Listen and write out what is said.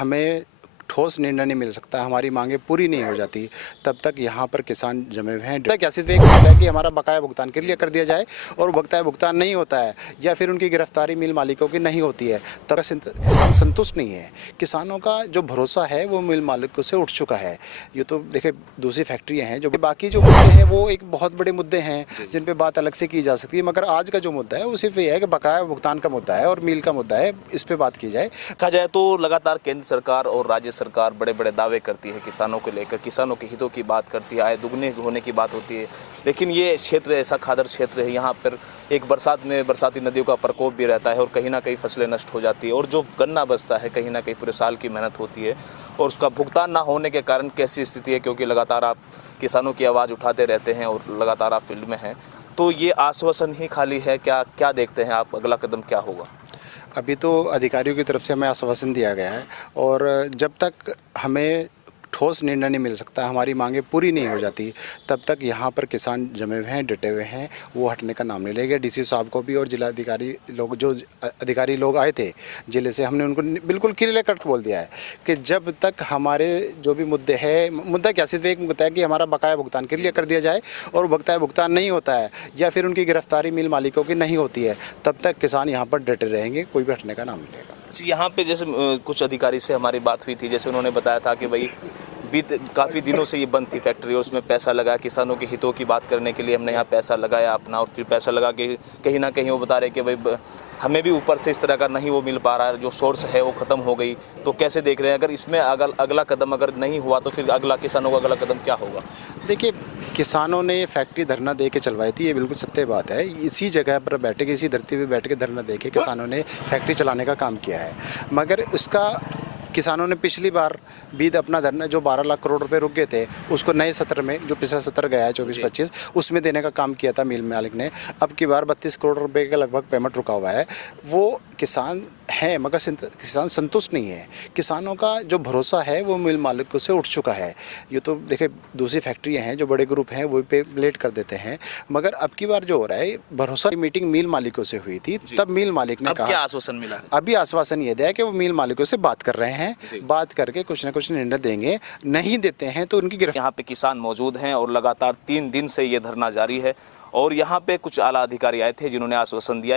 हमें ठोस निर्णय नहीं मिल सकता, हमारी मांगें पूरी नहीं हो जाती, तब तक यहाँ पर किसान जमे हुए हैं। क्या सिर्फ एक होता है कि हमारा बकाया भुगतान क्लियर कर दिया जाए, और बकाया भुगतान नहीं होता है या फिर उनकी गिरफ्तारी मिल मालिकों की नहीं होती है, तब किसान संतुष्ट नहीं है। किसानों का जो भरोसा है वो मिल मालिकों से उठ चुका है। ये तो देखिए दूसरी फैक्ट्रियाँ हैं, जो बाकी जो मुद्दे हैं वो एक बहुत बड़े मुद्दे हैं जिन पर बात अलग से की जा सकती है, मगर आज का जो मुद्दा है वो सिर्फ ये है कि बकाया भुगतान का मुद्दा है और मिल का मुद्दा है, इस पर बात की जाए। कहा जाए तो लगातार केंद्र सरकार और राज्य सरकार बड़े बड़े दावे करती है किसानों को लेकर, किसानों के हितों की बात करती है, आय दुगने होने की बात होती है, लेकिन ये क्षेत्र ऐसा खादर क्षेत्र है, यहाँ पर एक बरसात में बरसाती नदियों का प्रकोप भी रहता है और कहीं ना कहीं फसलें नष्ट हो जाती है, और जो गन्ना बचता है कहीं ना कहीं पूरे साल की मेहनत होती है और उसका भुगतान ना होने के कारण कैसी स्थिति है, क्योंकि लगातार आप किसानों की आवाज़ उठाते रहते हैं और लगातार आप फील्ड में हैं, तो ये आश्वासन ही खाली है क्या? क्या देखते हैं आप, अगला कदम क्या होगा? अभी तो अधिकारियों की तरफ से हमें आश्वासन दिया गया है, और जब तक हमें ठोस निर्णय नहीं मिल सकता, हमारी मांगें पूरी नहीं हो जाती, तब तक यहाँ पर किसान जमे हुए हैं, डटे हुए हैं, वो हटने का नाम नहीं लेंगे। डीसी साहब को भी और जिलाधिकारी लोग, जो अधिकारी लोग आए थे जिले से, हमने उनको बिल्कुल क्लियर कट बोल दिया है कि जब तक हमारे जो भी मुद्दे हैं, मुद्दा क्या सिर्फ एक मुद्दा है कि हमारा बकाया भुगतान क्लियर कर दिया जाए, और बकाया भुगतान नहीं होता है या फिर उनकी गिरफ्तारी मिल मालिकों की नहीं होती है, तब तक किसान यहाँ पर डटे रहेंगे, कोई भी हटने का नाम नहीं लेगा। यहाँ पे जैसे कुछ अधिकारी से हमारी बात हुई थी, जैसे उन्होंने बताया था कि भाई काफ़ी दिनों से ये बंद थी फैक्ट्री, और उसमें पैसा लगा, किसानों के हितों की बात करने के लिए हमने यहाँ पैसा लगाया अपना, और फिर पैसा लगा के कहीं ना कहीं वो बता रहे कि भाई हमें भी ऊपर से इस तरह का नहीं वो मिल पा रहा है, जो सोर्स है वो ख़त्म हो गई। तो कैसे देख रहे हैं, अगर इसमें अगला कदम अगर नहीं हुआ तो फिर अगला किसानों का अगला कदम क्या होगा? देखिए, किसानों ने ये फैक्ट्री धरना दे के चलवाई थी, ये बिल्कुल सत्य बात है। इसी जगह पर बैठ के, इसी धरती पर बैठ के धरना दे के किसानों ने फैक्ट्री चलाने का काम किया है, मगर उसका किसानों ने पिछली बार भी अपना धरना, जो 12 लाख करोड़ रुपए रुक गए थे, उसको नए सत्र में, जो पिछला सत्र गया है 24-25, उसमें देने का काम किया था मिल मालिक ने। अब की बार 32 करोड़ रुपए का लगभग पेमेंट रुका हुआ है। वो किसान हैं, मगर किसान संतुष्ट नहीं है। किसानों का जो भरोसा है वो मिल मालिकों से उठ चुका है। ये तो देखिए दूसरी फैक्ट्रियाँ हैं, जो बड़े ग्रुप हैं वो पे लेट कर देते हैं, मगर अब की बार जो हो रहा है, भरोसा मीटिंग मिल मालिकों से हुई थी, तब मिल मालिक ने कहा, क्या आश्वासन मिला? अभी आश्वासन ये दिया कि वो मिल मालिकों से बात कर रहे हैं, बात करके कुछ ना कुछ निर्णय देंगे, नहीं देते हैं तो उनकी गिरफ्तारी। यहाँ पे किसान मौजूद हैं और लगातार 3 दिन से ये धरना जारी है, और यहाँ पे कुछ आला अधिकारी आए थे जिन्होंने आश्वासन दिया